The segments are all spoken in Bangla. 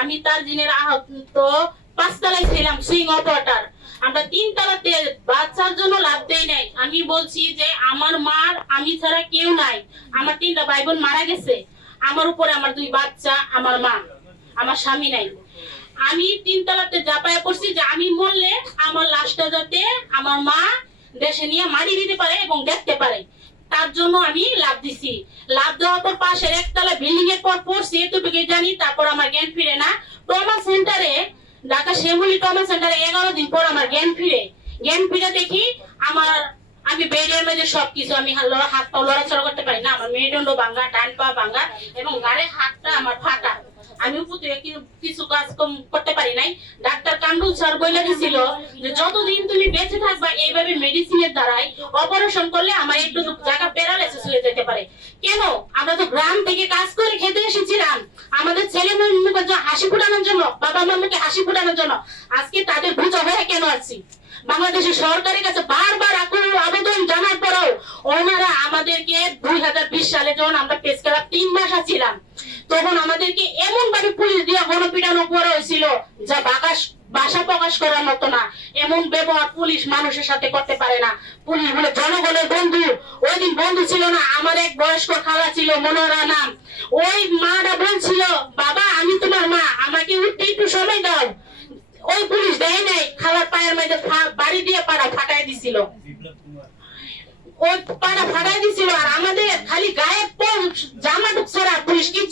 আমি তার জিনের আহত ছিলাম, সুইং বাচ্চার জন্য লাভ দেই নাই। আমি বলছি যে আমার মার, আমি ছাড়া কেউ নাই। আমার তিনটা ভাই বোন মারা গেছে। আমার উপরে আমার দুই বাচ্চা, আমার মা, আমার স্বামী নাই। আমি তিন তলাতে জাপায়া পড়ছি যে আমি মরলে আমার লাশটা যাতে আমার মা দেশে নিয়ে মারি দিতে পারে এবং দেখতে পারে। তার জন্য আমি লাভ দিছি। লাভ দেওয়ার পর পাশের একতলা বিল্ডিং এর পর পড়ছি এতটুকু জানি, তারপর আমার জ্ঞান ফিরে না। ট্রমা সেন্টারে, ঢাকা শ্যামলী ট্রমা সেন্টারে এগারো দিন পর আমার জ্ঞান ফিরে। জ্ঞান ফিরে দেখি আমার, আমি বেডের মধ্যে সবকিছু আমি হাত পা লড়াচড়া করতে পারি না। আমার মেরুদণ্ড ভাঙ্গা ডান পা ভাঙ্গা এবং গাড়ির হাতটা আমার ফাটা। আমি উপরে কিছু কাজ করতে পারি নাই। ডাক্তার কামরুল স্যার বলে দিছিল যে, যতদিন তুমি বেঁচে থাকবা, এইভাবে মেডিসিনের দ্বারাই অপারেশন করলে আমার একটু জায়গা প্যারালাইসিস হয়ে যেতে পারে কেন আমরা তো গ্রাম থেকে কাজ করে খেতে এসেছিলাম, আমাদের ছেলে মুখে হাসি ফুটানোর জন্য, বাবা মার মুখে হাসি ফুটানোর জন্য। আজকে তাদের বুঝা হয়ে কেন আছি? বাংলাদেশের সরকারের কাছে বারবার আবেদন জানার পরেও ওনারা আমাদেরকে দুই হাজার বিশ সালে যখন আমরা পেস ক্লাব তিন মাস আছিলাম, তখন আমাদেরকে এমন ভাবে পুলিশ দিয়ে গণপিটানো করা হয়েছিল, যা বাকাশ ভাষা প্রকাশ করার মতো না। এমন ব্যবহার পুলিশ মানুষের সাথে করতে পারে না। পুলিশ বলে, জনগণের বন্ধু ওই দিন বন্ধু ছিল না, আমার এক বয়স্ক খালা ছিল মনোরা নাম। ওই মাটা বলছিল, বাবা, আমি তোমার মা, আমাকে উঠতে একটু সময় দাও। ওই পুলিশ দেয় নাই, খালার পায়ের মধ্যে বাড়ি দিয়ে পাড়া ফাটাই দিছিল। ওই পাড়া ফাটাই দিছিল, আর আমাদের খালি গায়ে জামা ছাড়া পুলিশ কিচ্ছু দিতে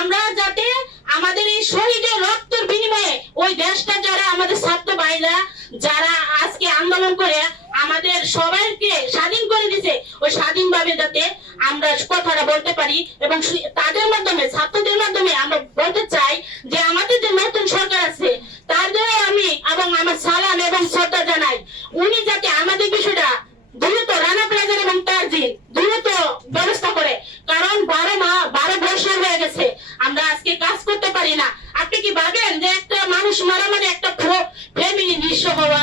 আমরা যাতে আমাদের এই শহীদের রক্তের বিনিময়ে ওই দেশটা যারা আমাদের ছাত্র ভাইরা যারা আজকে আন্দোলন করে আমাদের সবাইকে স্বাধীন করে দিছে ওই স্বাধীন ভাবে যাতে আমরা কথাটা বলতে পারি এবং তাদের মাধ্যমে, ছাত্রদের মাধ্যমে আমরা বলতে চাই যে আমাদের যে নতুন সরকার আছে তাদের আমি এবং আমার সালাম এবং শ্রদ্ধা জানাই। না। আপনি কি ভাবেন যে একটা মানুষ মারা মানে একটা ফ্যামিলি নিঃস্ব হওয়া?